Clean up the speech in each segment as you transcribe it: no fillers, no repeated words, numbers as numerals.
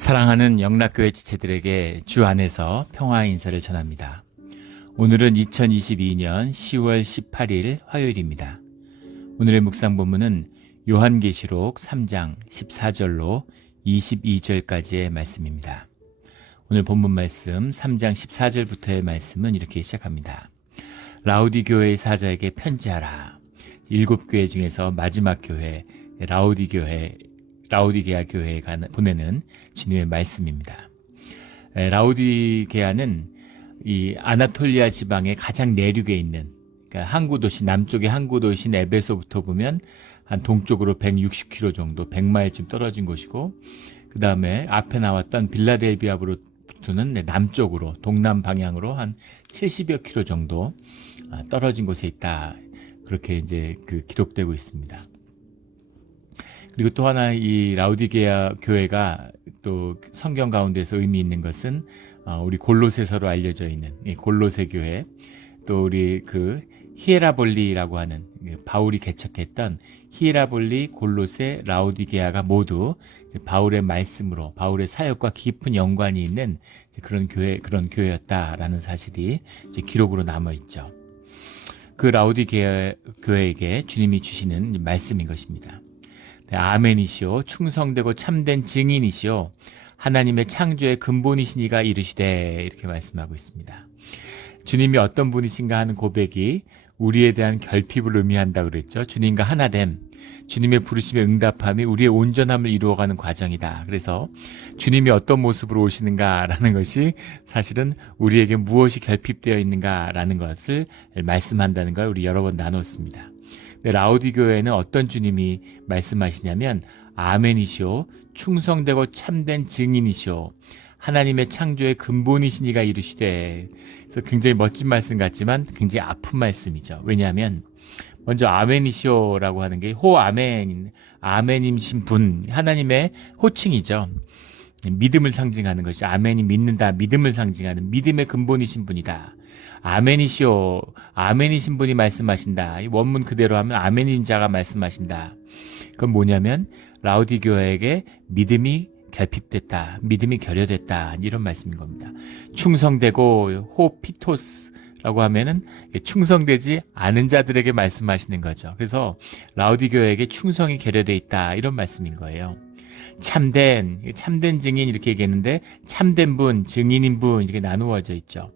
사랑하는 영락교회 지체들에게 주 안에서 평화의 인사를 전합니다. 오늘은 2022년 10월 18일 화요일입니다. 오늘의 묵상 본문은 요한계시록 3장 14절로 22절까지의 말씀입니다. 오늘 본문 말씀 3장 14절부터의 말씀은 이렇게 시작합니다. 라우디 교회의 사자에게 편지하라. 7교회 중에서 마지막 교회 라우디게아 교회에 보내는 주님의 말씀입니다. 라우디게아는 이 아나톨리아 지방의 가장 내륙에 있는, 그러니까 항구도시, 남쪽의 항구도시인 에베소부터 보면 한 동쪽으로 160km 정도, 100마일쯤 떨어진 곳이고, 그 다음에 앞에 나왔던 빌라델비아부터는 남쪽으로, 동남 방향으로 한 70여 킬로 정도 떨어진 곳에 있다. 그렇게 이제 기록되고 있습니다. 그리고 또 하나 이 라우디게아 교회가 또 성경 가운데서 의미 있는 것은 우리 골로새서로 알려져 있는 이 골로새 교회, 또 우리 히에라볼리라고 하는 바울이 개척했던 히에라볼리, 골로새, 라우디게아가 모두 바울의 말씀으로, 바울의 사역과 깊은 연관이 있는 그런 교회였다라는 사실이 기록으로 남아 있죠. 그 라우디게아 교회에게 주님이 주시는 말씀인 것입니다. 아멘이시오, 충성되고 참된 증인이시오, 하나님의 창조의 근본이시니가 이르시되, 이렇게 말씀하고 있습니다. 주님이 어떤 분이신가 하는 고백이 우리에 대한 결핍을 의미한다고 그랬죠. 주님과 하나됨, 주님의 부르심에 응답함이 우리의 온전함을 이루어가는 과정이다. 그래서 주님이 어떤 모습으로 오시는가라는 것이 사실은 우리에게 무엇이 결핍되어 있는가라는 것을 말씀한다는 걸 우리 여러 번 나눴습니다. 라우디 교회에는 어떤 주님이 말씀하시냐면 아멘이시오, 충성되고 참된 증인이시오, 하나님의 창조의 근본이시니가 이르시되. 그래서 굉장히 멋진 말씀 같지만 굉장히 아픈 말씀이죠. 왜냐하면 먼저 아멘이시오라고 하는 게 아멘이신 분, 하나님의 호칭이죠. 믿음을 상징하는 것이, 아멘이 믿는다, 믿음을 상징하는 믿음의 근본이신 분이다. 아멘이시오, 아멘이신 분이 말씀하신다. 이 원문 그대로 하면 아멘인 자가 말씀하신다. 그건 뭐냐면 라우디 교회에게 믿음이 결핍됐다, 믿음이 결여됐다, 이런 말씀인 겁니다. 충성되고 호피토스라고 하면은 충성되지 않은 자들에게 말씀하시는 거죠. 그래서 라우디 교회에게 충성이 결여돼 있다, 이런 말씀인 거예요. 참된 증인 이렇게 얘기했는데 참된 분, 증인인 분 이렇게 나누어져 있죠.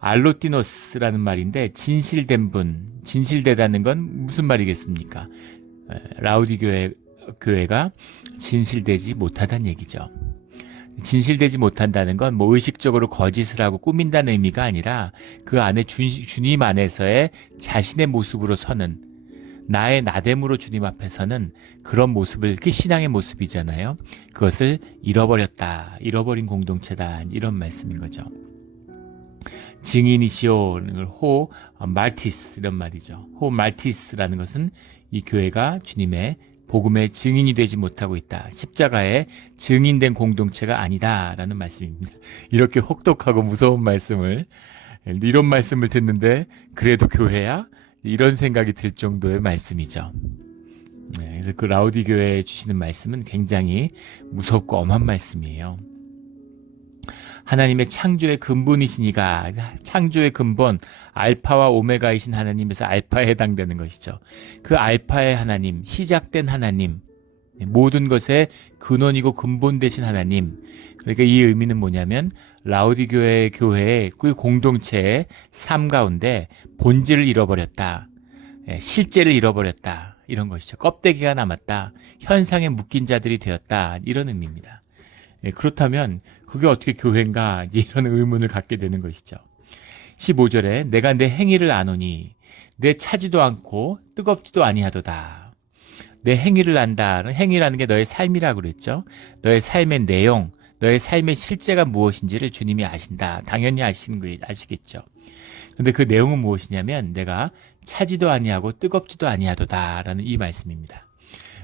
알로티노스라는 말인데 진실된 분, 진실되다는 건 무슨 말이겠습니까? 라우디 교회가 진실되지 못하다는 얘기죠. 진실되지 못한다는 건 의식적으로 거짓을 하고 꾸민다는 의미가 아니라 그 안에 주님 안에서의 자신의 모습으로 서는, 나의 나됨으로 주님 앞에 서는 그런 모습을, 그게 신앙의 모습이잖아요. 그것을 잃어버린 공동체다, 이런 말씀인 거죠. 증인이시오, 말티스, 이런 말이죠. 말티스라는 것은 이 교회가 주님의 복음의 증인이 되지 못하고 있다, 십자가의 증인된 공동체가 아니다라는 말씀입니다. 이렇게 혹독하고 무서운 말씀을, 이런 말씀을 듣는데 그래도 교회야? 이런 생각이 들 정도의 말씀이죠. 그래서 그 라우디 교회에 주시는 말씀은 굉장히 무섭고 엄한 말씀이에요. 하나님의 창조의 근본이시니가, 창조의 근본, 알파와 오메가이신 하나님에서 알파에 해당되는 것이죠. 그 알파의 하나님, 시작된 하나님, 모든 것의 근원이고 근본 되신 하나님. 그러니까 이 의미는 뭐냐면 라우디 교회의 그 공동체의 삶 가운데 본질을 잃어버렸다, 실제를 잃어버렸다, 이런 것이죠. 껍데기가 남았다, 현상에 묶인 자들이 되었다, 이런 의미입니다. 그렇다면 그게 어떻게 교회인가, 이런 의문을 갖게 되는 것이죠. 15절에 내가 내 행위를 아노니 내 차지도 않고 뜨겁지도 아니하도다. 내 행위를 안다. 행위라는 게 너의 삶이라고 그랬죠. 너의 삶의 내용, 너의 삶의 실제가 무엇인지를 주님이 아신다. 당연히 아시겠죠. 그런데 그 내용은 무엇이냐면 내가 차지도 아니하고 뜨겁지도 아니하도다라는 이 말씀입니다.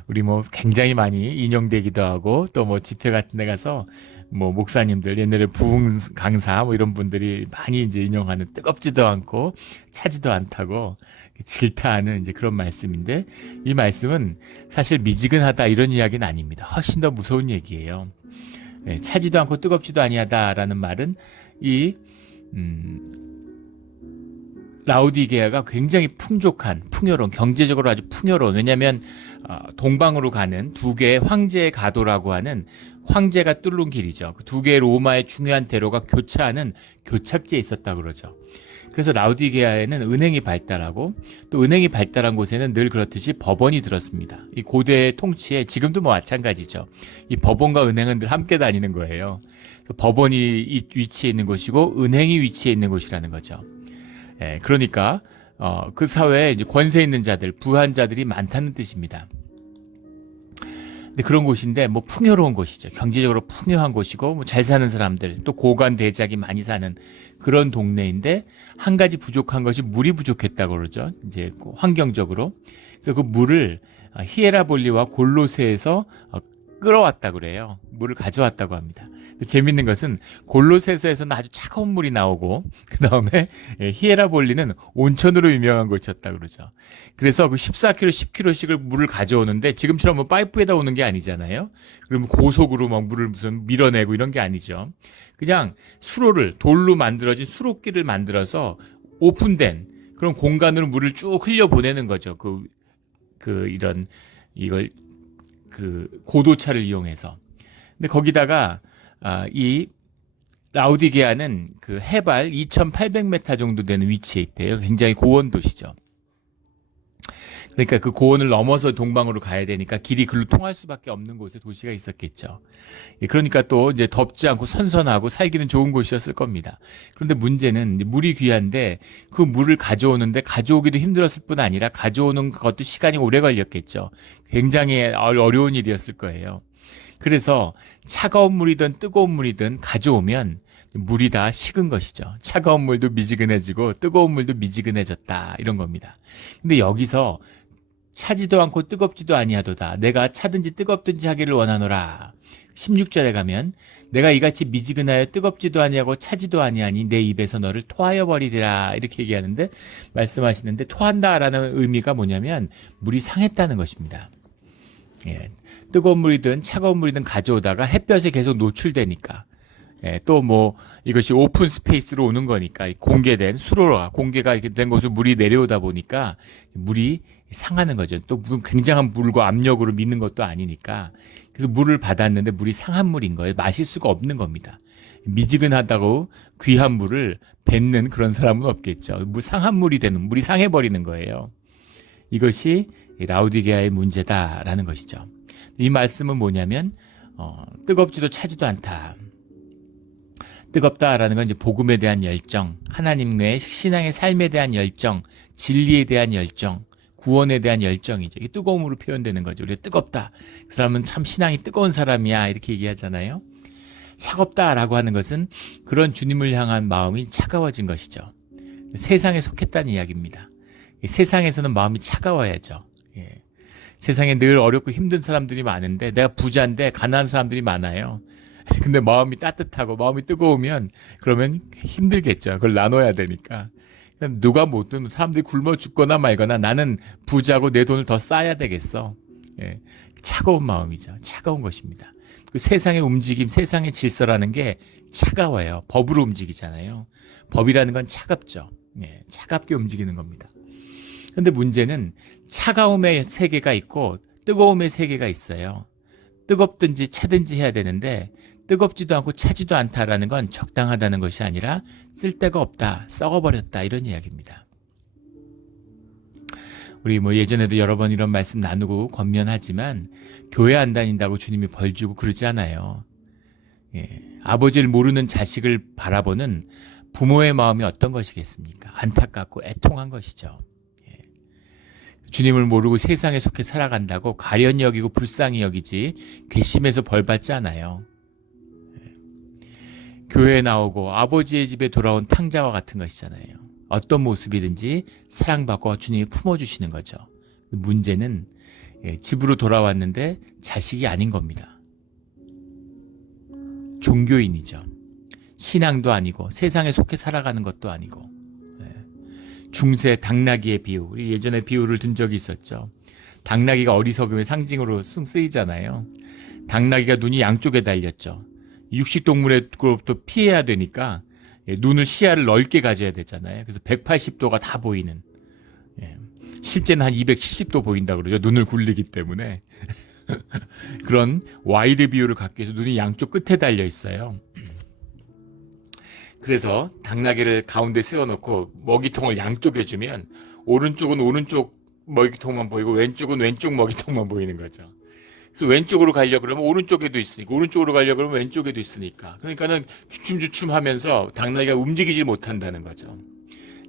우리 굉장히 많이 인용되기도 하고 또 집회 같은 데 가서 뭐 목사님들 옛날에 부흥 강사 뭐 이런 분들이 많이 이제 인용하는 뜨겁지도 않고 차지도 않다고 질타하는 이제 그런 말씀인데, 이 말씀은 사실 미지근하다 이런 이야기는 아닙니다. 훨씬 더 무서운 얘기예요. 예, 차지도 않고 뜨겁지도 아니하다라는 말은 이 라오디게아가 굉장히 풍족한, 풍요로운, 경제적으로 아주 풍요로운, 왜냐하면 동방으로 가는 두 개의 황제의 가도라고 하는 황제가 뚫는 길이죠. 그 두 개의 로마의 중요한 대로가 교차하는 교착지에 있었다고 그러죠. 그래서 라오디게아에는 은행이 발달하고, 또 은행이 발달한 곳에는 늘 그렇듯이 법원이 들었습니다. 이 고대의 통치에, 지금도 뭐 마찬가지죠. 이 법원과 은행은 늘 함께 다니는 거예요. 법원이 위치해 있는 곳이고 은행이 위치해 있는 곳이라는 거죠. 예, 그러니까 그 사회에 이제 권세 있는 자들, 부한 자들이 많다는 뜻입니다. 근데 그런 곳인데 뭐 풍요로운 곳이죠. 경제적으로 풍요한 곳이고 뭐 잘 사는 사람들, 또 고관 대작이 많이 사는 그런 동네인데, 한 가지 부족한 것이 물이 부족했다고 그러죠. 이제 환경적으로. 그래서 그 물을 히에라볼리와 골로새에서 끌어왔다 그래요. 물을 가져왔다고 합니다. 재밌는 것은 골로새서에서는 아주 차가운 물이 나오고, 그 다음에 히에라볼리는 온천으로 유명한 곳이었다 그러죠. 그래서 그 14kg, 10kg씩을 물을 가져오는데, 지금처럼 뭐 파이프에다 오는 게 아니잖아요. 그러면 고속으로 막 물을 무슨 밀어내고 이런 게 아니죠. 그냥 수로를, 돌로 만들어진 수로끼를 만들어서 오픈된 그런 공간으로 물을 쭉 흘려 보내는 거죠. 이걸 고도차를 이용해서. 근데 거기다가 이 라오디게아는 그 해발 2,800m 정도 되는 위치에 있대요. 굉장히 고원 도시죠. 그러니까 그 고원을 넘어서 동방으로 가야 되니까 길이 글로 통할 수밖에 없는 곳에 도시가 있었겠죠. 그러니까 또 이제 덥지 않고 선선하고 살기는 좋은 곳이었을 겁니다. 그런데 문제는 물이 귀한데 그 물을 가져오는데, 가져오기도 힘들었을 뿐 아니라 가져오는 것도 시간이 오래 걸렸겠죠. 굉장히 어려운 일이었을 거예요. 그래서 차가운 물이든 뜨거운 물이든 가져오면 물이 다 식은 것이죠. 차가운 물도 미지근해지고 뜨거운 물도 미지근해졌다, 이런 겁니다. 근데 여기서 차지도 않고 뜨겁지도 아니하도다, 내가 차든지 뜨겁든지 하기를 원하노라. 16절에 가면 내가 이같이 미지근하여 뜨겁지도 아니하고 차지도 아니하니 내 입에서 너를 토하여 버리리라, 이렇게 얘기하는데, 말씀하시는데 토한다라는 의미가 뭐냐면 물이 상했다는 것입니다. 예, 뜨거운 물이든 차가운 물이든 가져오다가 햇볕에 계속 노출되니까, 또 뭐 이것이 오픈 스페이스로 오는 거니까, 공개된 수로가, 공개가 이렇게 된 곳으로 물이 내려오다 보니까 물이 상하는 거죠. 또 무슨 굉장한 물과 압력으로 미는 것도 아니니까. 그래서 물을 받았는데 물이 상한 물인 거예요. 마실 수가 없는 겁니다. 미지근하다고 귀한 물을 뱉는 그런 사람은 없겠죠. 상한 물이 되는, 물이 상해버리는 거예요. 이것이 라오디게아의 문제다라는 것이죠. 이 말씀은 뭐냐면 뜨겁지도 차지도 않다. 뜨겁다라는 건 이제 복음에 대한 열정, 하나님의 신앙의 삶에 대한 열정, 진리에 대한 열정, 구원에 대한 열정이죠. 이게 뜨거움으로 표현되는 거죠. 우리가 뜨겁다, 그 사람은 참 신앙이 뜨거운 사람이야, 이렇게 얘기하잖아요. 차갑다라고 하는 것은 그런 주님을 향한 마음이 차가워진 것이죠. 세상에 속했다는 이야기입니다. 세상에서는 마음이 차가워야죠. 예. 세상에 늘 어렵고 힘든 사람들이 많은데, 내가 부자인데 가난한 사람들이 많아요. 근데 마음이 따뜻하고 마음이 뜨거우면 그러면 힘들겠죠. 그걸 나눠야 되니까. 누가 뭐든 사람들이 굶어 죽거나 말거나 나는 부자고 내 돈을 더 쌓아야 되겠어. 예. 차가운 마음이죠. 차가운 것입니다. 그 세상의 움직임, 세상의 질서라는 게 차가워요. 법으로 움직이잖아요. 법이라는 건 차갑죠. 예. 차갑게 움직이는 겁니다. 근데 문제는 차가움의 세계가 있고 뜨거움의 세계가 있어요. 뜨겁든지 차든지 해야 되는데, 뜨겁지도 않고 차지도 않다라는 건 적당하다는 것이 아니라 쓸데가 없다, 썩어버렸다, 이런 이야기입니다. 우리 뭐 예전에도 여러 번 이런 말씀 나누고 권면하지만, 교회 안 다닌다고 주님이 벌 주고 그러지 않아요. 예. 아버지를 모르는 자식을 바라보는 부모의 마음이 어떤 것이겠습니까? 안타깝고 애통한 것이죠. 예. 주님을 모르고 세상에 속해 살아간다고 가련히 여기고 불쌍히 여기지 괘씸해서 벌 받지 않아요. 교회에 나오고 아버지의 집에 돌아온 탕자와 같은 것이잖아요. 어떤 모습이든지 사랑받고 주님이 품어주시는 거죠. 문제는 집으로 돌아왔는데 자식이 아닌 겁니다. 종교인이죠. 신앙도 아니고 세상에 속해 살아가는 것도 아니고. 중세 당나귀의 비유, 우리 예전에 비유를 든 적이 있었죠. 당나귀가 어리석음의 상징으로 쓰이잖아요. 당나귀가 눈이 양쪽에 달렸죠. 육식동물로부터 피해야 되니까 눈을 시야를 넓게 가져야 되잖아요. 그래서 180도가 다 보이는, 실제는 한 270도 보인다 그러죠. 눈을 굴리기 때문에. 그런 와이드 비유를 갖기 위해서 눈이 양쪽 끝에 달려 있어요. 그래서 당나귀를 가운데 세워놓고 먹이통을 양쪽에 주면 오른쪽은 오른쪽 먹이통만 보이고 왼쪽은 왼쪽 먹이통만 보이는 거죠. 그래서 왼쪽으로 가려고 그러면 오른쪽에도 있으니까, 오른쪽으로 가려고 그러면 왼쪽에도 있으니까, 그러니까는 주춤주춤하면서 당나귀가 움직이지 못한다는 거죠.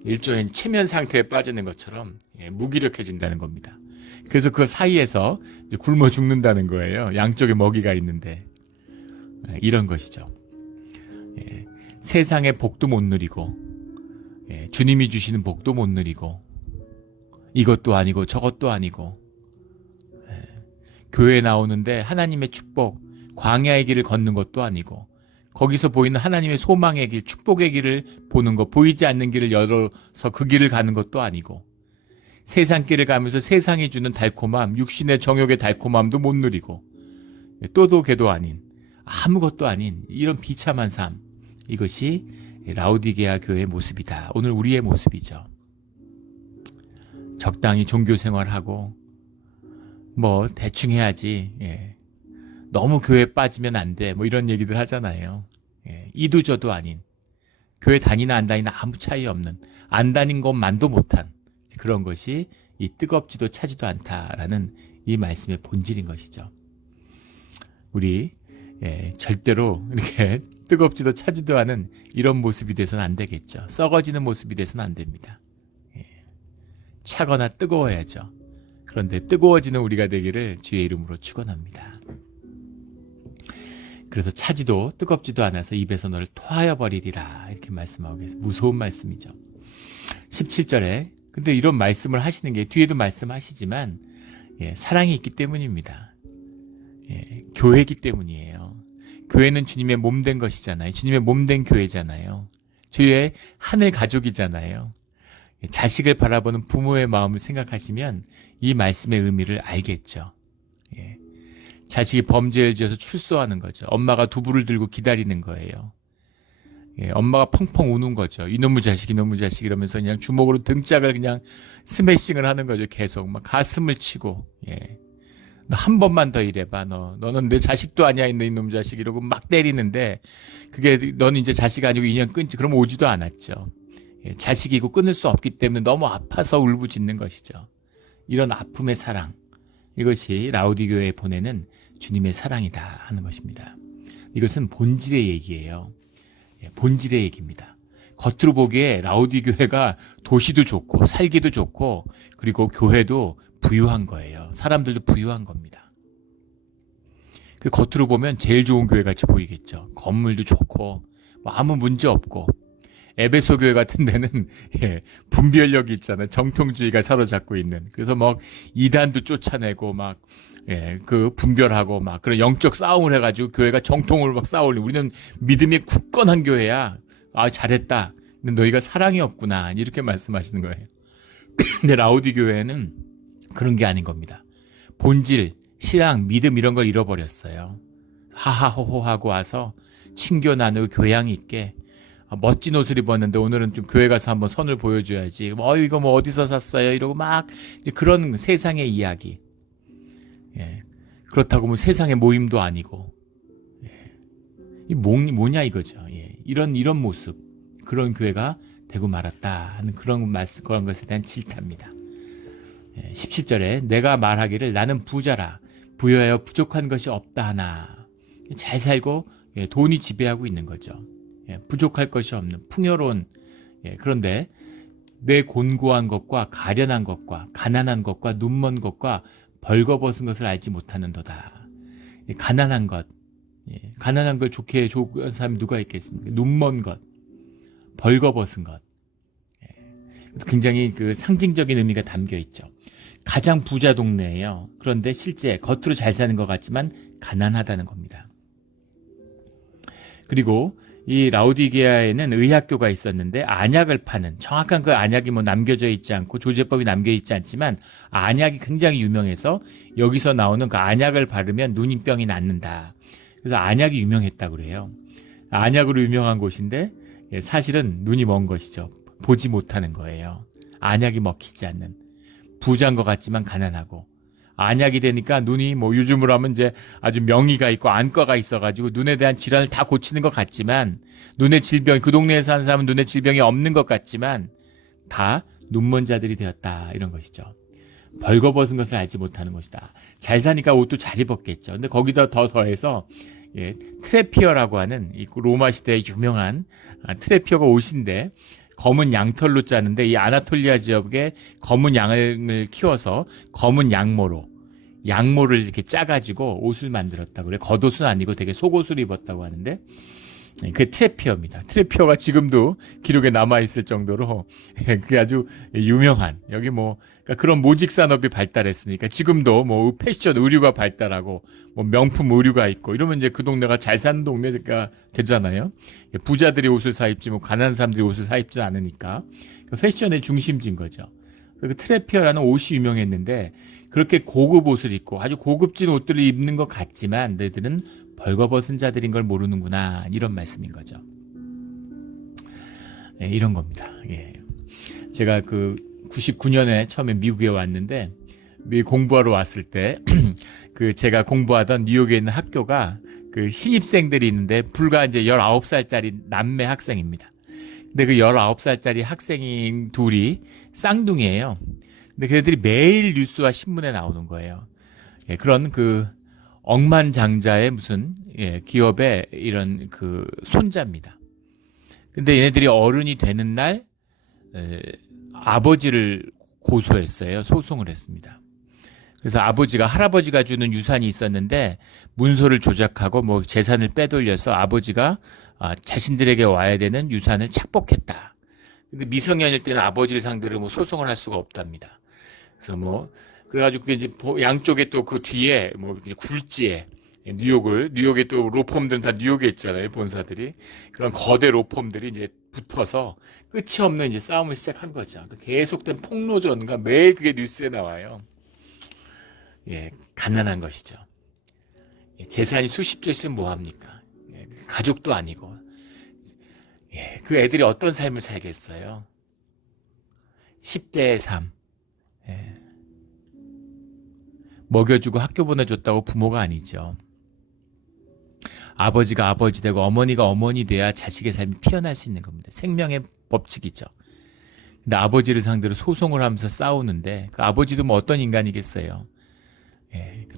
일종의 체면 상태에 빠지는 것처럼 무기력해진다는 겁니다. 그래서 그 사이에서 이제 굶어 죽는다는 거예요. 양쪽에 먹이가 있는데. 이런 것이죠. 세상의 복도 못 누리고, 주님이 주시는 복도 못 누리고, 이것도 아니고 저것도 아니고, 교회에 나오는데 하나님의 축복, 광야의 길을 걷는 것도 아니고, 거기서 보이는 하나님의 소망의 길, 축복의 길을 보는 것, 보이지 않는 길을 열어서 그 길을 가는 것도 아니고, 세상 길을 가면서 세상이 주는 달콤함, 육신의 정욕의 달콤함도 못 누리고, 또도 걔도 아닌, 아무것도 아닌 이런 비참한 삶, 이것이 라오디게아 교회의 모습이다. 오늘 우리의 모습이죠. 적당히 종교 생활하고 뭐 대충 해야지, 너무 교회에 빠지면 안 돼, 뭐 이런 얘기들 하잖아요. 이도저도 아닌, 교회 다니나 안 다니나 아무 차이 없는, 안 다닌 것만도 못한 그런 것이 이 뜨겁지도 차지도 않다라는 이 말씀의 본질인 것이죠. 우리 절대로 이렇게 뜨겁지도 차지도 않은 이런 모습이 돼서는 안 되겠죠. 썩어지는 모습이 돼서는 안 됩니다. 차거나 뜨거워야죠. 그런데 뜨거워지는 우리가 되기를 주의 이름으로 축원합니다. 그래서 차지도 뜨겁지도 않아서 입에서 너를 토하여 버리리라, 이렇게 말씀하고 계세요. 무서운 말씀이죠. 17절에 근데 이런 말씀을 하시는 게, 뒤에도 말씀하시지만 사랑이 있기 때문입니다. 교회이기 때문이에요. 교회는 주님의 몸된 것이잖아요. 주님의 몸된 교회잖아요. 주의 하늘 가족이잖아요. 자식을 바라보는 부모의 마음을 생각하시면 이 말씀의 의미를 알겠죠. 자식이 범죄를 지어서 출소하는 거죠. 엄마가 두부를 들고 기다리는 거예요. 엄마가 펑펑 우는 거죠. 이놈의 자식, 이놈의 자식 이러면서 그냥 주먹으로 등짝을 그냥 스매싱을 하는 거죠. 계속 막 가슴을 치고, 너 한 번만 더 이래봐. 너는 내 자식도 아니야, 이놈 자식, 이러고 막 때리는데, 그게 너는 이제 자식 아니고 인연 끊지. 그럼 오지도 않았죠. 자식이고 끊을 수 없기 때문에 너무 아파서 울부짖는 것이죠. 이런 아픔의 사랑, 이것이 라오디 교회에 보내는 주님의 사랑이다 하는 것입니다. 이것은 본질의 얘기예요. 본질의 얘기입니다. 겉으로 보기에 라오디 교회가 도시도 좋고 살기도 좋고 그리고 교회도 부유한 거예요. 사람들도 부유한 겁니다. 그 겉으로 보면 제일 좋은 교회 같이 보이겠죠. 건물도 좋고 뭐 아무 문제 없고, 에베소 교회 같은 데는 분별력이 있잖아요. 정통주의가 사로잡고 있는. 그래서 막 이단도 쫓아내고 막 그 분별하고 막 그런 영적 싸움을 해가지고 교회가 정통을 막 싸우려고. 우리는 믿음이 굳건한 교회야. 아, 잘했다. 근데 너희가 사랑이 없구나, 이렇게 말씀하시는 거예요. 근데 라오디 교회는 그런 게 아닌 겁니다. 본질, 신앙, 믿음 이런 걸 잃어버렸어요. 하하호호하고 와서 친교 나누고 교양 있게 멋진 옷을 입었는데 오늘은 좀 교회 가서 한번 선을 보여줘야지. 이거 뭐 어디서 샀어요? 이러고 막 이제 그런 세상의 이야기. 그렇다고 뭐 세상의 모임도 아니고. 이 뭐냐 이거죠. 이런 모습, 그런 교회가 되고 말았다 하는 그런 것에 대한 질타입니다. 17절에 내가 말하기를 나는 부자라 부여하여 부족한 것이 없다 하나. 잘 살고 돈이 지배하고 있는 거죠. 부족할 것이 없는 풍요로운. 그런데 내 곤고한 것과 가련한 것과 가난한 것과 눈먼 것과 벌거벗은 것을 알지 못하는도다. 가난한 것, 가난한 걸 좋게 좋은 사람이 누가 있겠습니까? 눈먼 것, 벌거벗은 것. 굉장히 그 상징적인 의미가 담겨 있죠. 가장 부자 동네예요. 그런데 실제 겉으로 잘 사는 것 같지만 가난하다는 겁니다. 그리고 이 라오디게아에는 의학교가 있었는데 안약을 파는, 정확한 그 안약이 뭐 남겨져 있지 않고 조제법이 남겨 있지 않지만 안약이 굉장히 유명해서 여기서 나오는 그 안약을 바르면 눈병이 낫는다. 그래서 안약이 유명했다고 그래요. 안약으로 유명한 곳인데 사실은 눈이 먼 것이죠. 보지 못하는 거예요. 안약이 먹히지 않는, 부자인 것 같지만 가난하고, 안약이 되니까 눈이 뭐 요즘으로 하면 이제 아주 명의가 있고 안과가 있어가지고 눈에 대한 질환을 다 고치는 것 같지만, 눈의 질병, 그 동네에 사는 사람은 눈의 질병이 없는 것 같지만 다 눈먼 자들이 되었다, 이런 것이죠. 벌거벗은 것을 알지 못하는 것이다. 잘 사니까 옷도 잘 입었겠죠. 근데 거기다 더 더해서 트레피어라고 하는 이 로마 시대의 유명한 트레피어가 옷인데, 검은 양털로 짜는데 이 아나톨리아 지역에 검은 양을 키워서 검은 양모를 이렇게 짜가지고 옷을 만들었다고 그래. 겉옷은 아니고 되게 속옷을 입었다고 하는데, 그게 트레피어입니다. 트레피어가 지금도 기록에 남아있을 정도로 그게 아주 유명한, 여기 뭐 그러니까 그런 모직 산업이 발달했으니까 지금도 뭐 패션 의류가 발달하고 뭐 명품 의류가 있고 이러면 이제 그 동네가 잘 사는 동네가 되잖아요. 부자들이 옷을 사 입지 뭐 가난한 사람들이 옷을 사 입지 않으니까 패션의 중심지인 거죠. 그 트레피어라는 옷이 유명했는데, 그렇게 고급 옷을 입고 아주 고급진 옷들을 입는 것 같지만 너희들은 벌거벗은 자들인 걸 모르는구나, 이런 말씀인 거죠. 이런 겁니다. 제가 그 99년에 처음에 미국에 왔는데, 미국 공부하러 왔을 때 그 제가 공부하던 뉴욕에 있는 학교가 그 신입생들이 있는데 불과 이제 19살짜리 남매 학생입니다. 근데 그 19살짜리 학생인 둘이 쌍둥이에요. 근데 걔들이 매일 뉴스와 신문에 나오는 거예요. 그런 그 억만장자의 무슨 기업의 이런 그 손자입니다. 근데 얘네들이 어른이 되는 날 아버지를 고소했어요. 소송을 했습니다. 그래서 할아버지가 주는 유산이 있었는데 문서를 조작하고 뭐 재산을 빼돌려서 아버지가 자신들에게 와야 되는 유산을 착복했다. 근데 미성년일 때는 아버지를 상대로 뭐 소송을 할 수가 없답니다. 그래서 뭐 그래가지고 그게 이제 양쪽에 또 그 뒤에 뭐 굴지에 뉴욕에 또 로펌들은 다 뉴욕에 있잖아요, 본사들이. 그런 거대 로펌들이 이제 붙어서 끝이 없는 이제 싸움을 시작한 거죠. 계속된 폭로전과 매일 그게 뉴스에 나와요. 가난한 것이죠. 재산이 수십조 있으면 뭐합니까? 가족도 아니고. 그 애들이 어떤 삶을 살겠어요? 10대의 삶. 먹여주고 학교 보내줬다고 부모가 아니죠. 아버지가 아버지 되고 어머니가 어머니 돼야 자식의 삶이 피어날 수 있는 겁니다. 생명의 법칙이죠. 근데 아버지를 상대로 소송을 하면서 싸우는데 그 아버지도 뭐 어떤 인간이겠어요.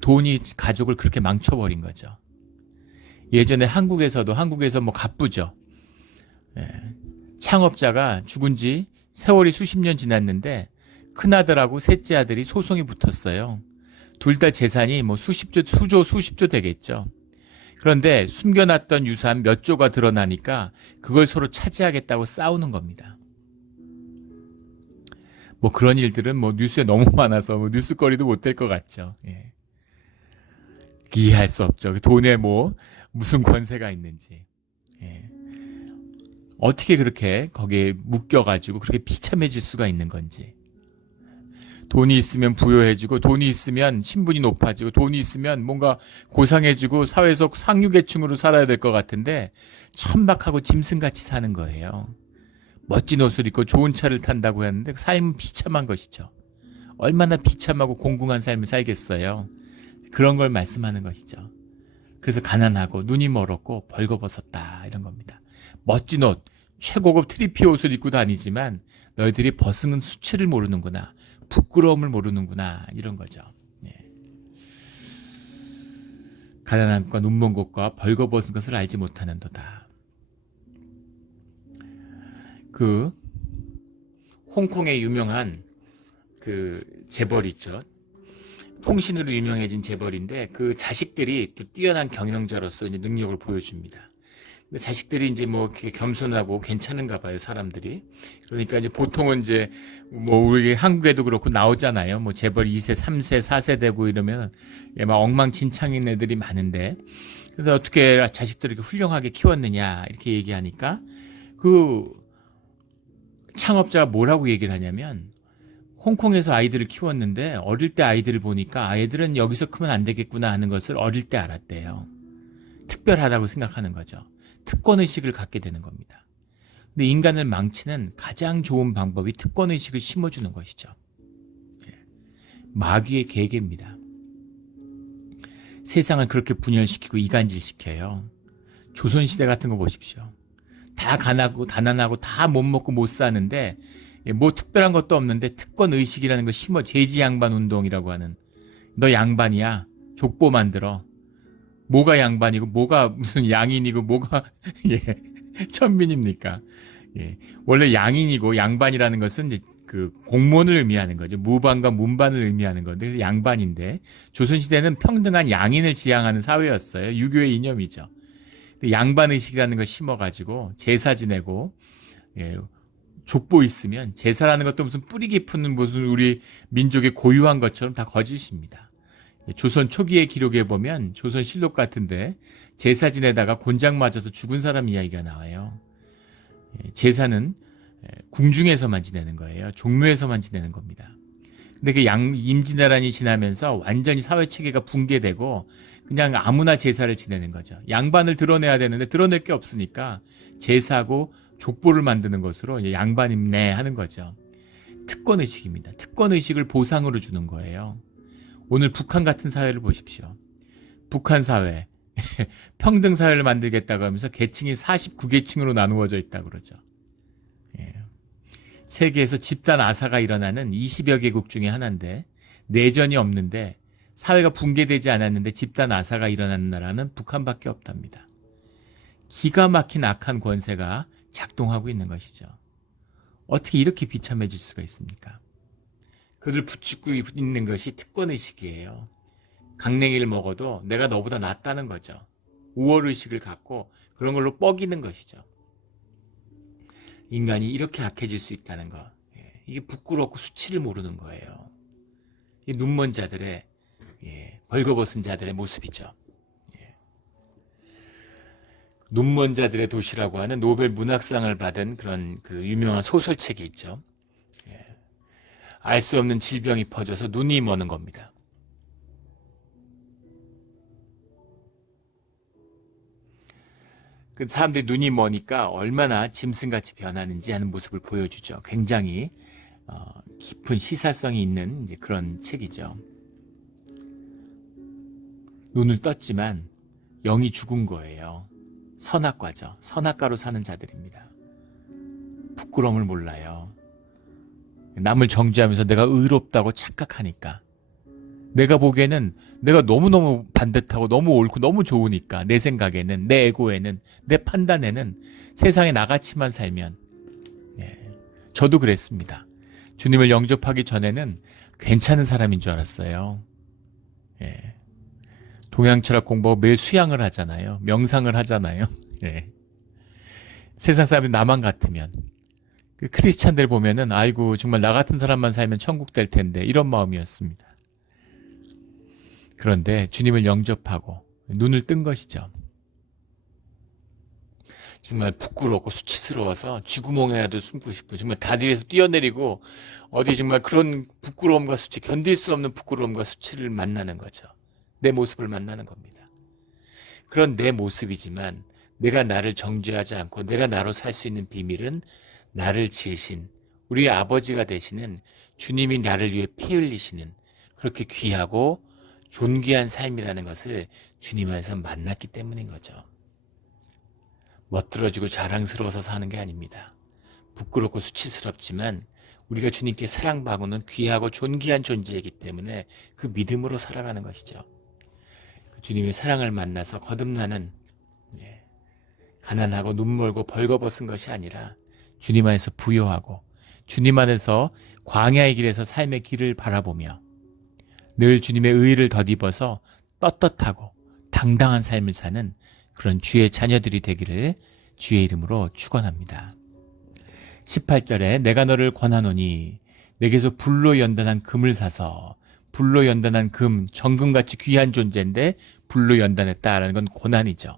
돈이 가족을 그렇게 망쳐버린 거죠. 예전에 한국에서 뭐 갑부죠. 창업자가 죽은 지 세월이 수십 년 지났는데 큰아들하고 셋째 아들이 소송이 붙었어요. 둘 다 재산이 뭐 수십조 되겠죠. 그런데 숨겨놨던 유산 몇 조가 드러나니까 그걸 서로 차지하겠다고 싸우는 겁니다. 뭐 그런 일들은 뭐 뉴스에 너무 많아서 뭐 뉴스거리도 못 될 것 같죠. 이해할 수 없죠. 돈에 뭐 무슨 권세가 있는지. 어떻게 그렇게 거기에 묶여가지고 그렇게 비참해질 수가 있는 건지. 돈이 있으면 부유해지고 돈이 있으면 신분이 높아지고 돈이 있으면 뭔가 고상해지고 사회에서 상류계층으로 살아야 될 것 같은데 천박하고 짐승같이 사는 거예요. 멋진 옷을 입고 좋은 차를 탄다고 했는데 삶은 비참한 것이죠. 얼마나 비참하고 공공한 삶을 살겠어요. 그런 걸 말씀하는 것이죠. 그래서 가난하고 눈이 멀었고 벌거벗었다, 이런 겁니다. 멋진 옷, 최고급 트리피 옷을 입고 다니지만 너희들이 벗은 수치를 모르는구나, 부끄러움을 모르는구나, 이런 거죠. 가난한 것과 눈먼 것과 벌거벗은 것을 알지 못하는도다. 그 홍콩의 유명한 그 재벌 있죠. 통신으로 유명해진 재벌인데 그 자식들이 또 뛰어난 경영자로서 이제 능력을 보여줍니다. 근데 자식들이 이제 뭐 이렇게 겸손하고 괜찮은가 봐요, 사람들이. 그러니까 이제 보통은 이제 뭐 우리 한국에도 그렇고 나오잖아요. 뭐 재벌 2세, 3세, 4세 되고 이러면 막 엉망진창인 애들이 많은데 그래서 어떻게 자식들을 이렇게 훌륭하게 키웠느냐 이렇게 얘기하니까 그 창업자가 뭐라고 얘기를 하냐면 홍콩에서 아이들을 키웠는데 어릴 때 아이들을 보니까 아이들은 여기서 크면 안 되겠구나 하는 것을 어릴 때 알았대요. 특별하다고 생각하는 거죠. 특권의식을 갖게 되는 겁니다. 근데 인간을 망치는 가장 좋은 방법이 특권의식을 심어주는 것이죠. 마귀의 계계입니다. 세상을 그렇게 분열시키고 이간질시켜요. 조선시대 같은 거 보십시오. 다 가난하고 다 못 먹고 못 사는데 뭐 특별한 것도 없는데 특권의식이라는 거 심어 제지양반 운동이라고 하는 너 양반이야. 족보 만들어. 뭐가 양반이고 뭐가 무슨 양인이고 뭐가 예, 천민입니까? 예. 원래 양인이고 양반이라는 것은 이제 그 공무원을 의미하는 거죠. 무반과 문반을 의미하는 건데 그래서 양반인데 조선시대는 평등한 양인을 지향하는 사회였어요. 유교의 이념이죠. 양반의식이라는 걸 심어가지고 제사 지내고 예, 족보 있으면 제사라는 것도 무슨 뿌리 깊은 무슨 우리 민족의 고유한 것처럼 다 거짓입니다. 조선 초기의 기록에 보면 조선실록 같은데 제사 지내다가 곤장 맞아서 죽은 사람 이야기가 나와요. 제사는 궁중에서만 지내는 거예요. 종묘에서만 지내는 겁니다. 근데 그 임진왜란이 지나면서 완전히 사회체계가 붕괴되고 그냥 아무나 제사를 지내는 거죠. 양반을 드러내야 되는데 드러낼 게 없으니까 제사고 족보를 만드는 것으로 양반임네 하는 거죠. 특권의식입니다. 특권의식을 보상으로 주는 거예요. 오늘 북한 같은 사회를 보십시오. 북한 사회 평등사회를 만들겠다고 하면서 계층이 49계층으로 나누어져 있다고 그러죠. 예. 세계에서 집단 아사가 일어나는 20여 개국 중에 하나인데 내전이 없는데 사회가 붕괴되지 않았는데 집단 아사가 일어나는 나라는 북한밖에 없답니다. 기가 막힌 악한 권세가 작동하고 있는 것이죠. 어떻게 이렇게 비참해질 수가 있습니까? 그들 붙잡고 있는 것이 특권의식이에요. 강냉이를 먹어도 내가 너보다 낫다는 거죠. 우월의식을 갖고 그런 걸로 뻐기는 것이죠. 인간이 이렇게 악해질 수 있다는 것. 이게 부끄럽고 수치를 모르는 거예요. 이 눈먼 자들의 벌거벗은 자들의 모습이죠. 눈먼 자들의 도시라고 하는 노벨 문학상을 받은 그런 그 유명한 소설책이 있죠. 알 수 없는 질병이 퍼져서 눈이 머는 겁니다. 그 사람들이 눈이 머니까 얼마나 짐승같이 변하는지 하는 모습을 보여주죠. 굉장히 깊은 시사성이 있는 이제 그런 책이죠. 눈을 떴지만 영이 죽은 거예요. 선악과죠. 선악과로 사는 자들입니다. 부끄러움을 몰라요. 남을 정죄하면서 내가 의롭다고 착각하니까 내가 보기에는 내가 너무너무 반듯하고 너무 옳고 너무 좋으니까 내 생각에는 내 에고에는 내 판단에는 세상에 나같이만 살면 저도 그랬습니다. 주님을 영접하기 전에는 괜찮은 사람인 줄 알았어요. 동양철학 공부하고 매일 수양을 하잖아요. 명상을 하잖아요. 세상 사람이 나만 같으면 그 크리스찬들 보면은 아이고 정말 나 같은 사람만 살면 천국 될 텐데 이런 마음이었습니다. 그런데 주님을 영접하고 눈을 뜬 것이죠. 정말 부끄럽고 수치스러워서 쥐구멍에라도 숨고 싶어요. 정말 다리에서 뛰어내리고 어디 정말 그런 부끄러움과 수치, 견딜 수 없는 부끄러움과 수치를 만나는 거죠. 내 모습을 만나는 겁니다. 그런 내 모습이지만 내가 나를 정죄하지 않고 내가 나로 살 수 있는 비밀은 나를 지으신 우리 아버지가 되시는 주님이 나를 위해 피 흘리시는 그렇게 귀하고 존귀한 삶이라는 것을 주님 안에서 만났기 때문인 거죠. 멋들어지고 자랑스러워서 사는 게 아닙니다. 부끄럽고 수치스럽지만 우리가 주님께 사랑받고는 귀하고 존귀한 존재이기 때문에 그 믿음으로 살아가는 것이죠. 주님의 사랑을 만나서 거듭나는 가난하고 눈멀고 벌거벗은 것이 아니라 주님 안에서 부요하고 주님 안에서 광야의 길에서 삶의 길을 바라보며 늘 주님의 의를 덧입어서 떳떳하고 당당한 삶을 사는 그런 주의 자녀들이 되기를 주의 이름으로 축원합니다. 18절에 내가 너를 권하노니 내게서 불로 연단한 금을 사서 불로 연단한 금, 정금같이 귀한 존재인데 불로 연단했다라는 건 고난이죠.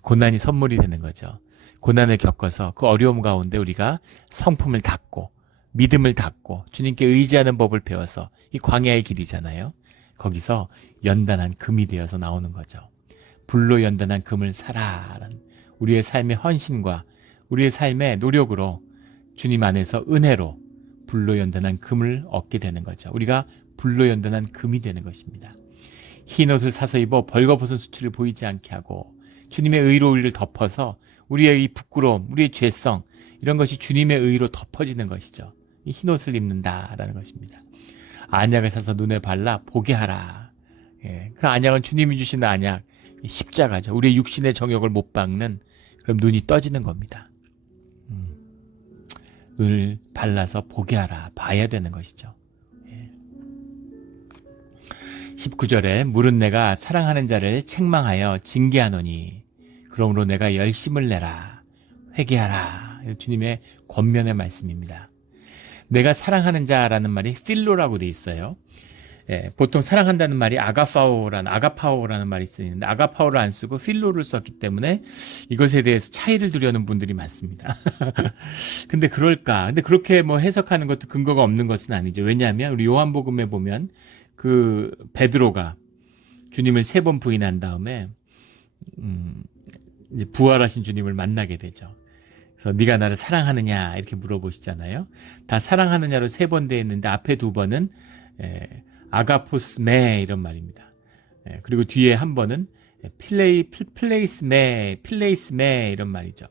고난이 선물이 되는 거죠. 고난을 겪어서 그 어려움 가운데 우리가 성품을 닦고 믿음을 닦고 주님께 의지하는 법을 배워서 이 광야의 길이잖아요. 거기서 연단한 금이 되어서 나오는 거죠. 불로 연단한 금을 사라라는 우리의 삶의 헌신과 우리의 삶의 노력으로 주님 안에서 은혜로 불로 연단한 금을 얻게 되는 거죠. 우리가 불로 연단한 금이 되는 것입니다. 흰 옷을 사서 입어 벌거벗은 수치를 보이지 않게 하고 주님의 의로 우리를 덮어서 우리의 이 부끄러움, 우리의 죄성 이런 것이 주님의 의로 덮어지는 것이죠. 이 흰 옷을 입는다라는 것입니다. 안약을 사서 눈에 발라 보게 하라. 예, 그 안약은 주님이 주시는 안약, 십자가죠. 우리의 육신의 정욕을 못 박는 그럼 눈이 떠지는 겁니다. 눈을 발라서 보게 하라. 봐야 되는 것이죠. 예. 19절에 물은 내가 사랑하는 자를 책망하여 징계하노니 그러므로 내가 열심을 내라. 회개하라. 주님의 권면의 말씀입니다. 내가 사랑하는 자라는 말이 필로라고 돼 있어요. 예, 보통 사랑한다는 말이 아가파오라는 말이 쓰이는데 아가파오를 안 쓰고 필로를 썼기 때문에 이것에 대해서 차이를 두려는 분들이 많습니다. 근데 그럴까? 근데 그렇게 뭐 해석하는 것도 근거가 없는 것은 아니죠. 왜냐하면 우리 요한복음에 보면 그 베드로가 주님을 3번 부인한 다음에 이제 부활하신 주님을 만나게 되죠. 그래서 네가 나를 사랑하느냐 이렇게 물어보시잖아요. 다 사랑하느냐로 3번 되어 있는데 앞에 2번은 아가포스메 이런 말입니다. 그리고 뒤에 한 번은 필레이스메 이런 말이죠.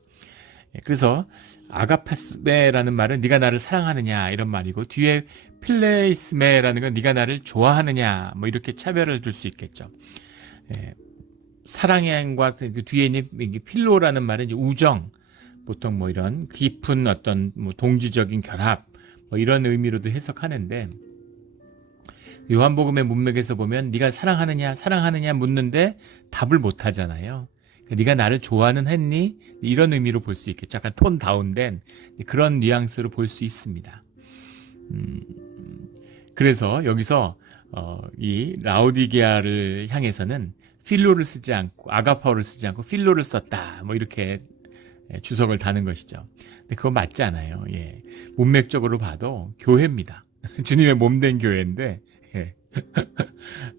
그래서 아가파스메라는 말은 네가 나를 사랑하느냐 이런 말이고 뒤에 필레이스메라는 건 네가 나를 좋아하느냐 뭐 이렇게 차별을 둘 수 있겠죠. 사랑과 그 뒤에 있는 필로라는 말은 이제 우정, 보통 뭐 이런 깊은 어떤 뭐 동지적인 결합 뭐 이런 의미로도 해석하는데 요한복음의 문맥에서 보면 네가 사랑하느냐 묻는데 답을 못 하잖아요. 네가 나를 좋아하는 했니? 이런 의미로 볼 수 있겠죠. 약간 톤 다운된 그런 뉘앙스로 볼 수 있습니다. 그래서 여기서 이 라오디게아를 향해서는 필로를 쓰지 않고 아가파오를 쓰지 않고 필로를 썼다. 뭐 이렇게 주석을 다는 것이죠. 근데 그거 맞지 않아요. 예. 문맥적으로 봐도 교회입니다. 주님의 몸된 교회인데 예.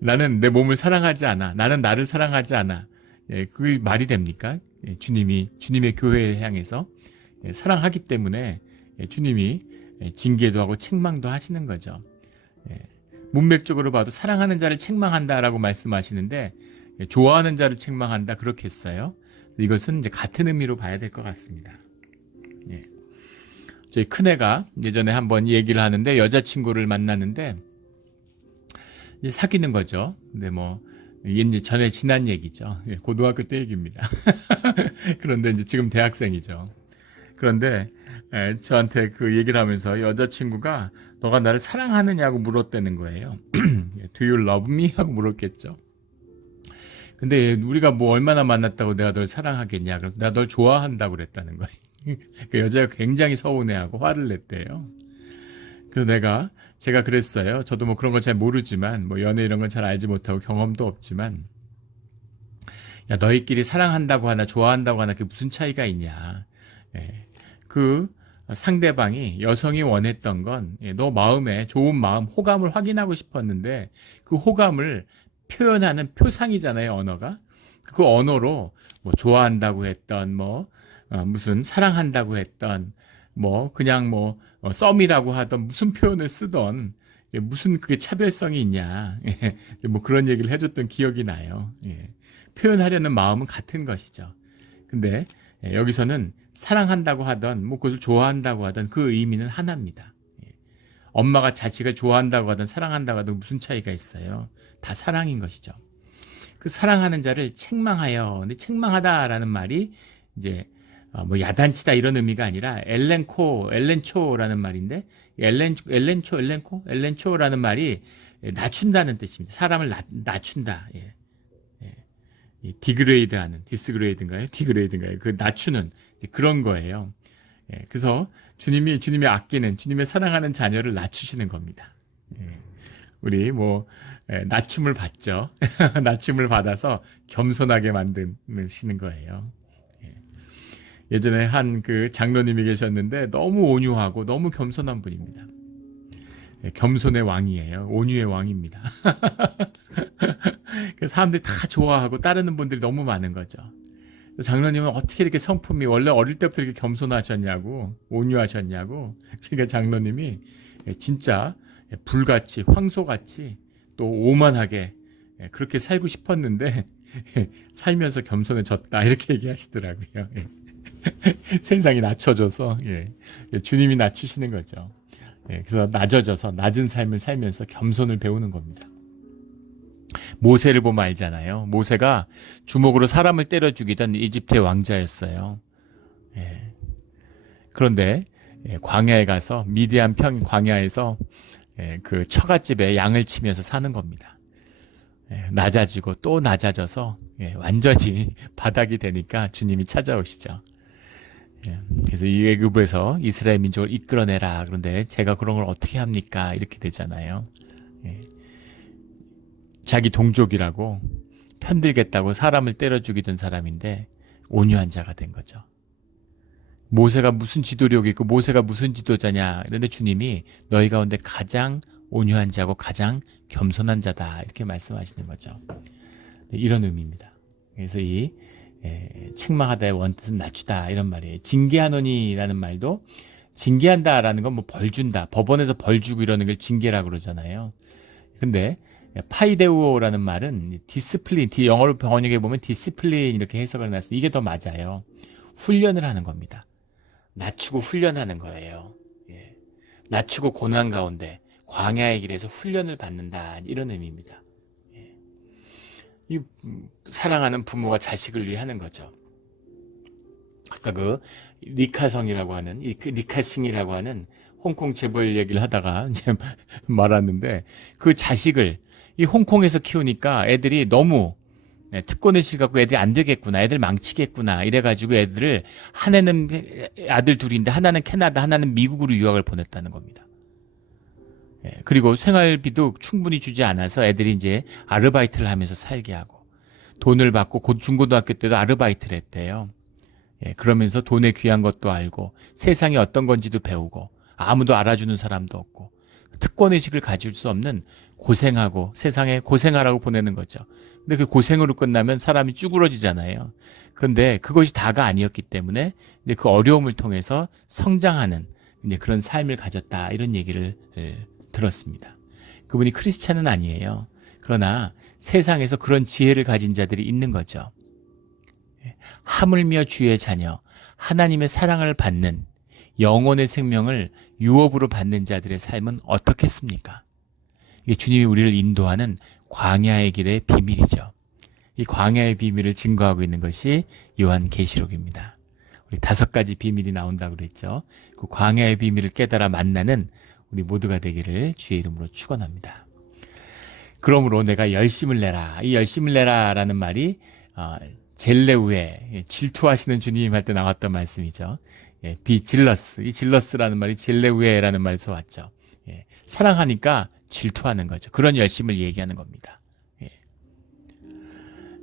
나는 내 몸을 사랑하지 않아. 나는 나를 사랑하지 않아. 예, 그게 말이 됩니까? 예, 주님의 교회를 향해서 사랑하기 때문에 주님이 징계도 하고 책망도 하시는 거죠. 예, 문맥적으로 봐도 사랑하는 자를 책망한다라고 말씀하시는데 좋아하는 자를 책망한다 그렇게 했어요. 이것은 이제 같은 의미로 봐야 될 것 같습니다. 예. 저희 큰애가 예전에 한번 얘기를 하는데 여자친구를 만났는데 이제 사귀는 거죠. 근데 뭐 이제 전에 지난 얘기죠. 예, 고등학교 때 얘기입니다. 그런데 이제 지금 대학생이죠. 그런데 저한테 그 얘기를 하면서 여자친구가 너가 나를 사랑하느냐고 물었다는 거예요. Do you love me? 하고 물었겠죠. 근데 우리가 뭐 얼마나 만났다고 내가 널 사랑하겠냐. 그럼 내가 널 좋아한다고 그랬다는 거예요. 그 여자가 굉장히 서운해하고 화를 냈대요. 그래서 제가 그랬어요. 저도 뭐 그런 건 잘 모르지만 뭐 연애 이런 건 잘 알지 못하고 경험도 없지만 야 너희끼리 사랑한다고 하나 좋아한다고 하나 그게 무슨 차이가 있냐. 예. 그 상대방이 여성이 원했던 건 너 마음에 좋은 마음 호감을 확인하고 싶었는데 그 호감을 표현하는 표상이잖아요. 언어가. 그 언어로 뭐 좋아한다고 했던 무슨 사랑한다고 했던 뭐 그냥 뭐 썸이라고 하던 무슨 표현을 쓰던 무슨 그게 차별성이 있냐. 뭐 그런 얘기를 해줬던 기억이 나요. 표현하려는 마음은 같은 것이죠. 근데 여기서는 사랑한다고 하던 뭐 그것을 좋아한다고 하던 그 의미는 하나입니다. 엄마가 자식을 좋아한다고 하든 사랑한다고 하든 무슨 차이가 있어요. 다 사랑인 것이죠. 그 사랑하는 자를 책망하여. 근데 책망하다라는 말이 이제 뭐 야단치다 이런 의미가 아니라 엘렌초라는 말인데 엘렌초라는 말이 낮춘다는 뜻입니다. 사람을 낮춘다. 예. 디스그레이드인가요? 그 낮추는 그런 거예요. 예. 그래서 주님이 아끼는 주님의 사랑하는 자녀를 낮추시는 겁니다. 예. 우리 뭐 낮춤을 받죠. 낮춤을 받아서 겸손하게 만드시는 거예요. 예전에 한 그 장로님이 계셨는데 너무 온유하고 너무 겸손한 분입니다. 겸손의 왕이에요. 온유의 왕입니다. 사람들이 다 좋아하고 따르는 분들이 너무 많은 거죠. 장로님은 어떻게 이렇게 성품이 원래 어릴 때부터 이렇게 겸손하셨냐고, 온유하셨냐고. 그러니까 장로님이 진짜 불같이, 황소같이 또 오만하게 그렇게 살고 싶었는데 살면서 겸손해졌다 이렇게 얘기하시더라고요. 세상이 낮춰져서 주님이 낮추시는 거죠. 그래서 낮아져서 낮은 삶을 살면서 겸손을 배우는 겁니다. 모세를 보면 알잖아요. 모세가 주먹으로 사람을 때려 죽이던 이집트의 왕자였어요. 그런데 광야에 가서 미디안 편 광야에서 그 처갓집에 양을 치면서 사는 겁니다. 낮아지고 또 낮아져서 완전히 바닥이 되니까 주님이 찾아오시죠. 그래서 이 애굽에서 이스라엘 민족을 이끌어내라. 그런데 제가 그런 걸 어떻게 합니까? 이렇게 되잖아요. 자기 동족이라고 편들겠다고 사람을 때려 죽이던 사람인데 온유한 자가 된 거죠. 모세가 무슨 지도력이 있고 모세가 무슨 지도자냐. 그런데 주님이 너희 가운데 가장 온유한 자고 가장 겸손한 자다. 이렇게 말씀하시는 거죠. 이런 의미입니다. 그래서 이 책망하다의 원뜻은 낮추다 이런 말이에요. 징계하노니라는 말도 징계한다라는 건 뭐 벌 준다. 법원에서 벌 주고 이러는 걸 징계라고 그러잖아요. 근데 파이데우오라는 말은 디스플린, 영어로 번역해 보면 디스플린 이렇게 해석을 해놨어요. 이게 더 맞아요. 훈련을 하는 겁니다. 낮추고 훈련하는 거예요. 낮추고 고난 가운데 광야의 길에서 훈련을 받는다 이런 의미입니다. 이 사랑하는 부모가 자식을 위해 하는 거죠. 아까 그 리카성이라고 하는 리카싱이라고 하는 홍콩 재벌 얘기를 하다가 이제 말았는데 그 자식을 이 홍콩에서 키우니까 애들이 너무 특권의식 갖고 애들이 안 되겠구나, 애들 망치겠구나 이래가지고 애들을 한 애는 아들 둘인데 하나는 캐나다, 하나는 미국으로 유학을 보냈다는 겁니다. 그리고 생활비도 충분히 주지 않아서 애들이 이제 아르바이트를 하면서 살게 하고 돈을 받고 중고등학교 때도 아르바이트를 했대요. 그러면서 돈의 귀한 것도 알고 세상이 어떤 건지도 배우고 아무도 알아주는 사람도 없고 특권의식을 가질 수 없는 고생하고 세상에 고생하라고 보내는 거죠. 근데 그 고생으로 끝나면 사람이 쭈그러지잖아요. 그런데 그것이 다가 아니었기 때문에 이제 그 어려움을 통해서 성장하는 이제 그런 삶을 가졌다 이런 얘기를 들었습니다. 그분이 크리스찬은 아니에요. 그러나 세상에서 그런 지혜를 가진 자들이 있는 거죠. 하물며 주의 자녀, 하나님의 사랑을 받는 영혼의 생명을 유업으로 받는 자들의 삶은 어떻겠습니까? 이게 주님이 우리를 인도하는 광야의 길의 비밀이죠. 이 광야의 비밀을 증거하고 있는 것이 요한계시록입니다. 우리 5가지 비밀이 나온다고 그랬죠. 그 광야의 비밀을 깨달아 만나는 우리 모두가 되기를 주의 이름으로 축원합니다. 그러므로 내가 열심을 내라. 이 열심을 내라라는 말이 젤레우에 질투하시는 주님 할 때 나왔던 말씀이죠. 비 질러스. 이 질러스라는 말이 젤레우에라는 말에서 왔죠. 사랑하니까 질투하는 거죠. 그런 열심을 얘기하는 겁니다.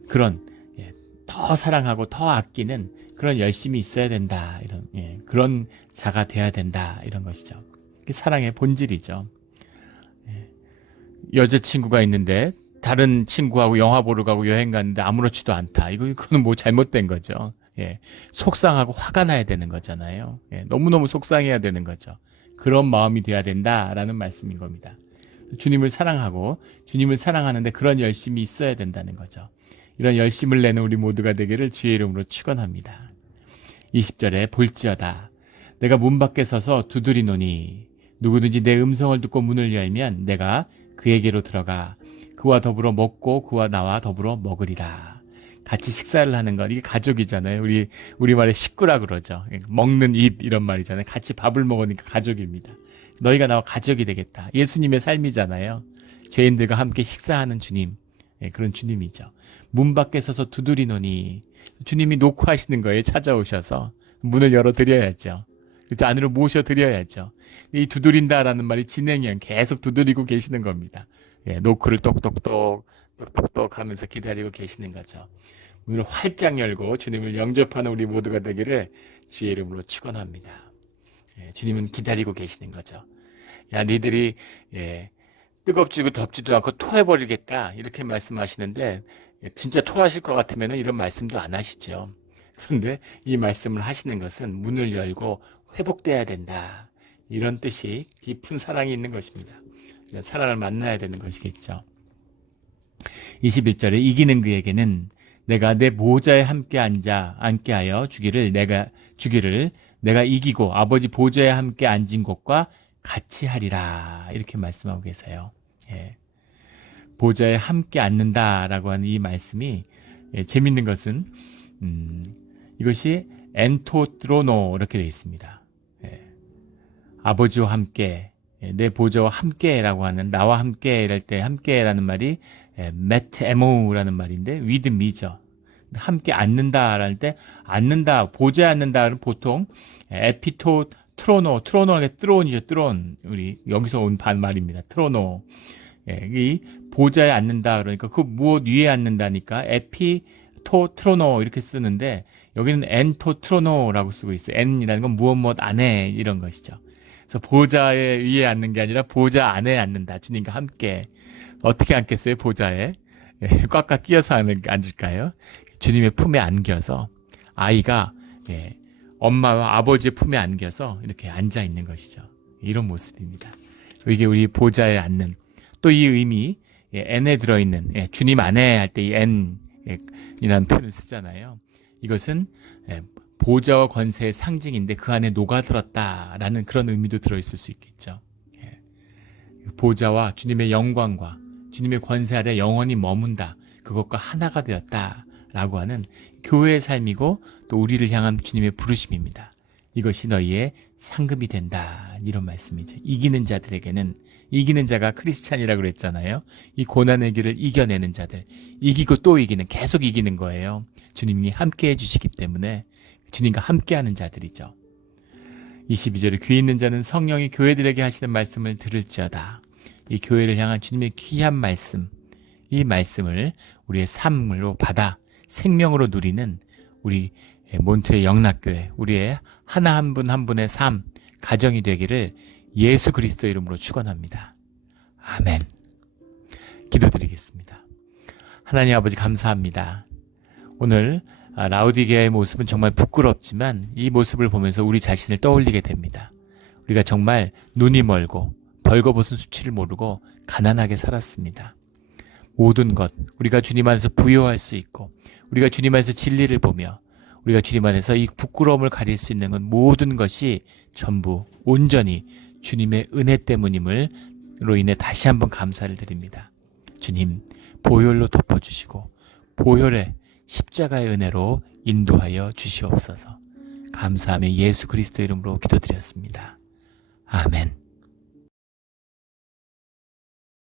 그런 더 사랑하고 더 아끼는 그런 열심이 있어야 된다. 이런 그런 자가 돼야 된다. 이런 것이죠. 사랑의 본질이죠. 여자친구가 있는데 다른 친구하고 영화 보러 가고 여행 갔는데 아무렇지도 않다. 이거는 뭐 잘못된 거죠. 속상하고 화가 나야 되는 거잖아요. 너무너무 속상해야 되는 거죠. 그런 마음이 돼야 된다라는 말씀인 겁니다. 주님을 사랑하고 주님을 사랑하는데 그런 열심이 있어야 된다는 거죠. 이런 열심을 내는 우리 모두가 되기를 주의 이름으로 축원합니다. 20절에 볼지어다 내가 문 밖에 서서 두드리노니 누구든지 내 음성을 듣고 문을 열면 내가 그에게로 들어가 그와 더불어 먹고 그와 나와 더불어 먹으리라. 같이 식사를 하는 것, 이게 가족이잖아요. 우리말에 식구라 그러죠. 먹는 입 이런 말이잖아요. 같이 밥을 먹으니까 가족입니다. 너희가 나와 가족이 되겠다. 예수님의 삶이잖아요. 죄인들과 함께 식사하는 주님, 그런 주님이죠. 문 밖에 서서 두드리노니 주님이 놓고 하시는 거예요. 찾아오셔서 문을 열어드려야죠. 안으로 모셔드려야죠. 이 두드린다라는 말이 진행형 계속 두드리고 계시는 겁니다. 노크를 똑똑똑 하면서 기다리고 계시는 거죠. 문을 활짝 열고 주님을 영접하는 우리 모두가 되기를 주의 이름으로 축원합니다. 주님은 기다리고 계시는 거죠. 야, 니들이 뜨겁지도 덥지도 않고 토해버리겠다 이렇게 말씀하시는데 진짜 토하실 것 같으면 이런 말씀도 안 하시죠. 그런데 이 말씀을 하시는 것은 문을 열고 회복돼야 된다. 이런 뜻이 깊은 사랑이 있는 것입니다. 사랑을 만나야 되는 것이겠죠. 21절에 이기는 그에게는 내가 내 보좌에 함께 앉게 하여 주기를 내가 이기고 아버지 보좌에 함께 앉은 것과 같이 하리라. 이렇게 말씀하고 계세요. 보좌에 함께 앉는다라고 하는 이 말씀이 재밌는 것은 이것이 엔토트로노 이렇게 되어 있습니다. 아버지와 함께 내 보좌와 함께라고 하는 나와 함께 이럴 때 함께라는 말이 메테모라는 말인데 with me죠. 함께 앉는다라는 때 앉는다 보좌에 앉는다는 보통 트로노가 트론이죠. 트론 우리 여기서 온 반말입니다. 트로노 이 보좌에 앉는다 그러니까 그 무엇 위에 앉는다니까 트로노 이렇게 쓰는데 여기는 엔토트로노라고 쓰고 있어요. 엔이라는 건 무엇 안에 이런 것이죠. 그래서 보좌에 위에 앉는 게 아니라 보좌 안에 앉는다. 주님과 함께 어떻게 앉겠어요? 보좌에 꽉꽉 끼어서 앉을까요? 주님의 품에 안겨서 아이가 엄마와 아버지의 품에 안겨서 이렇게 앉아 있는 것이죠. 이런 모습입니다. 이게 우리 보좌에 앉는 또 이 의미 N에 들어있는 주님 안에 할 때 이 N이라는 표현을 쓰잖아요. 이것은 보좌와 권세의 상징인데 그 안에 녹아들었다라는 그런 의미도 들어있을 수 있겠죠. 보좌와 주님의 영광과 주님의 권세 아래 영원히 머문다. 그것과 하나가 되었다라고 하는 교회의 삶이고 또 우리를 향한 주님의 부르심입니다. 이것이 너희의 상급이 된다. 이런 말씀이죠. 이기는 자들에게는 이기는 자가 크리스찬이라고 그랬잖아요. 이 고난의 길을 이겨내는 자들. 이기고 또 이기는 계속 이기는 거예요. 주님이 함께 해주시기 때문에 주님과 함께하는 자들이죠. 22절에 귀 있는 자는 성령이 교회들에게 하시는 말씀을 들을지어다. 이 교회를 향한 주님의 귀한 말씀 이 말씀을 우리의 삶으로 받아 생명으로 누리는 우리 몬트의 영락교회 우리의 하나 한 분 한 분의 삶 가정이 되기를 예수 그리스도 이름으로 축원합니다. 아멘. 기도드리겠습니다. 하나님 아버지 감사합니다. 오늘 라오디게아의 모습은 정말 부끄럽지만 이 모습을 보면서 우리 자신을 떠올리게 됩니다. 우리가 정말 눈이 멀고 벌거벗은 수치를 모르고 가난하게 살았습니다. 모든 것 우리가 주님 안에서 부여할 수 있고 우리가 주님 안에서 진리를 보며 우리가 주님 안에서 이 부끄러움을 가릴 수 있는 건 모든 것이 전부 온전히 주님의 은혜 때문임으로 인해 다시 한번 감사를 드립니다. 주님 보혈로 덮어주시고 보혈의 십자가의 은혜로 인도하여 주시옵소서. 감사하며 예수 그리스도 이름으로 기도드렸습니다. 아멘.